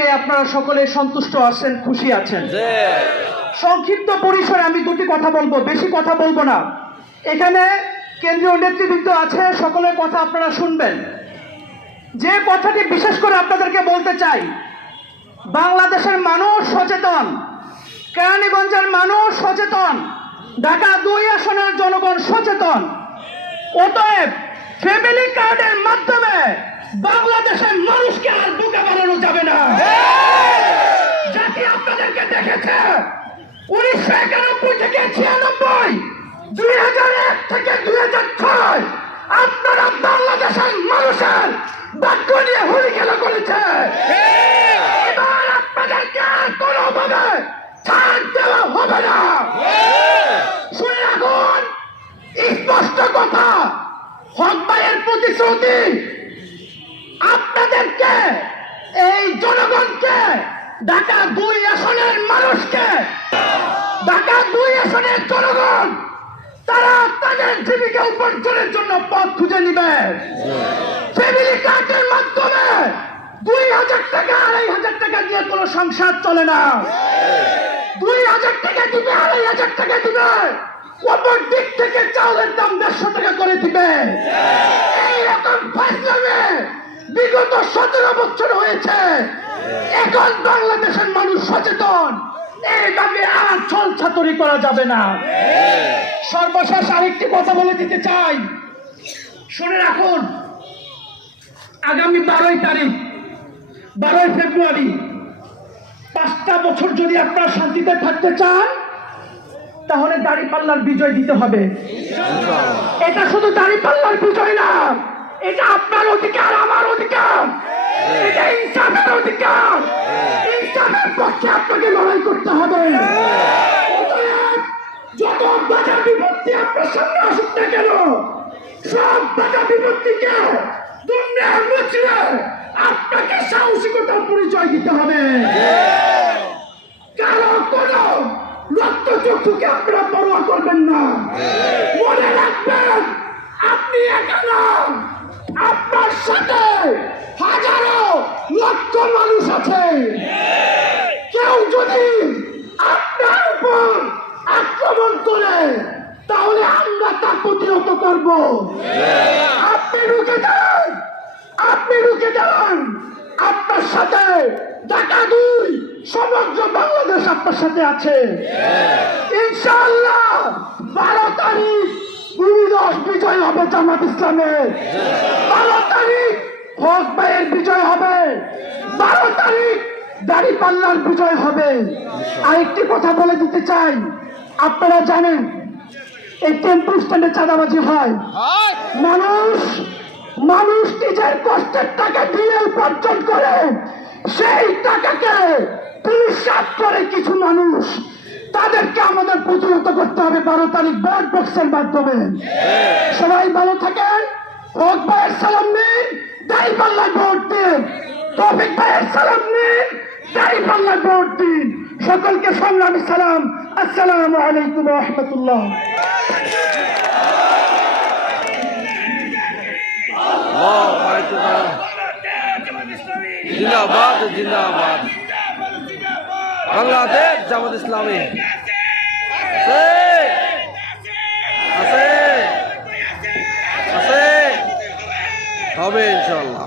পেয়ে আপনারা সকলে সন্তুষ্ট আছেন, খুশি আছেন। সংক্ষিপ্ত পরিসরে আমি দুটি কথা বলবো, বেশি কথা বলবো না। এখানে কেন্দ্রীয় নেতৃবৃন্দ আছে, সকলের কথা আপনারা শুনবেন। যে কথাটি বিশেষ করে আপনাদেরকে বলতে চাই, বাংলাদেশের মানুষ সচেতন, কেরানীগঞ্জের মানুষ সচেতন, ঢাকা ২ আসনের জনগণ সচেতন। অতএব ফ্যামিলি কার্ডের মাধ্যমে বাংলাদেশের মানুষকে আর বোকা বানানো যাবে না। জাতি আপনাদেরকে দেখেছে 1991 থেকে 96, 2001 থেকে 2006 আপনারা বাংলাদেশের মানুষের ভাগ্য নিয়ে হোলি খেলা করেছে। এবার আপনাদেরকে কোনোভাবে ছাড় দেওয়া হবে না। শুনে রাখুন, স্পষ্ট কথা, হক ভাইয়ের প্রতিশ্রুতি আপনাদেরকে, এই জনগণকে, ঢাকা ২ আসনের মানুষকে, ঢাকা ২ আসনের জনগণ তারা তাদের জীবিকা উপার্জনের জন্য পথ খুঁজে নিবে। ফ্যামিলি কার্ডের মাধ্যমে ২,০০০ টাকা ২,৫০০ টাকা দিয়ে কোনো সংসার চলে না। ২,০০০ টাকা দিবে, ২,৫০০ টাকা দিবে, অপর দিক থেকে চাউলের দাম ১৫০ টাকা করে দিবে। এইরকম ফাইজলামে বিগত ১৭ বছর হয়েছে। এখন বাংলাদেশের মানুষ সচেতন, এইভাবে আর ছলছাতুরি করা যাবে না। সর্বশেষ আরেকটি কথা বলে দিতে চাই, শুনে রাখুন, আগামী ১২ তারিখ, ১২ ফেব্রুয়ারি, ৫টা বছর যদি আপনারা শান্তিতে থাকতে চান, তাহলে দাঁড়িপাল্লার বিজয় দিতে হবে। এটা শুধু দাঁড়িপাল্লার বিজয় না, এটা আপনার অধিকার, আমার অধিকার, এটা ইনসাফের অধিকার। ইনসাফের পক্ষে আপনাকে লড়াই করতে হবে। যত বাধা বিপত্তি আপনার সামনে আসুক না কেন, সব বাধা বিপত্তিকে দুনিয়ার মুচড়ে আপনাকে সাহসিকতার পরিচয় দিতে হবে। কারো কোনো রক্ত চক্ষুকে আপনারা পরোয়া করবেন না। মনে রাখবেন, আপনি একা নন, আপনার সাথে হাজারো লক্ষ মানুষ আছে। কেউ যদি আপনার উপর আক্রমণ করে, তাহলে আমরা তা প্রতিহত করব। আপনি রুখে দাঁড়ান, আপনি রুখে দাঁড়ান। আপনার সাথে ঢাকা ২, সমগ্র বাংলাদেশ আপনার সাথে আছে। ইনশাআল্লাহ ১২ তারিখ ভূমিধস বিজয় হবে জামাত ইসলামের। ১২ তারিখ হক ভাইয়ের বিজয় হবে। ১২ তারিখ দাঁড়িপাল্লার বিজয় হবে। আরেকটি কথা বলে দিতে চাই, আপনারা জানেন এই টেম্পু স্ট্যান্ডে চাঁদাবাজি হয়। মানুষ নিজের কষ্টের টাকা দিয়ে উপার্জন করে, সেই টাকাকে পুলিশ করে কিছু মানুষ, তাদেরকে আমাদের প্রতিহত করতে হবে ১২ তারিখ ব্যালট বক্সের মাধ্যমে। সবাই ভালো থাকেন। হক ভাইয়ের সালাম নিন, দাঁড়িপাল্লায় ভোট দিন। তৌফিক ভাইয়ের সালাম নিন, দাঁড়িপাল্লায় ভোট দিন। সকলকে সংগ্রামী সালাম। আসসালামু আলাইকুম ওয়া রাহমাতুল্লাহ। জিন্দাবাদ, জিন্দাবাদ, বাংলাদেশ জামাত ইসলামী আছে, হবে ইনশাআল্লাহ।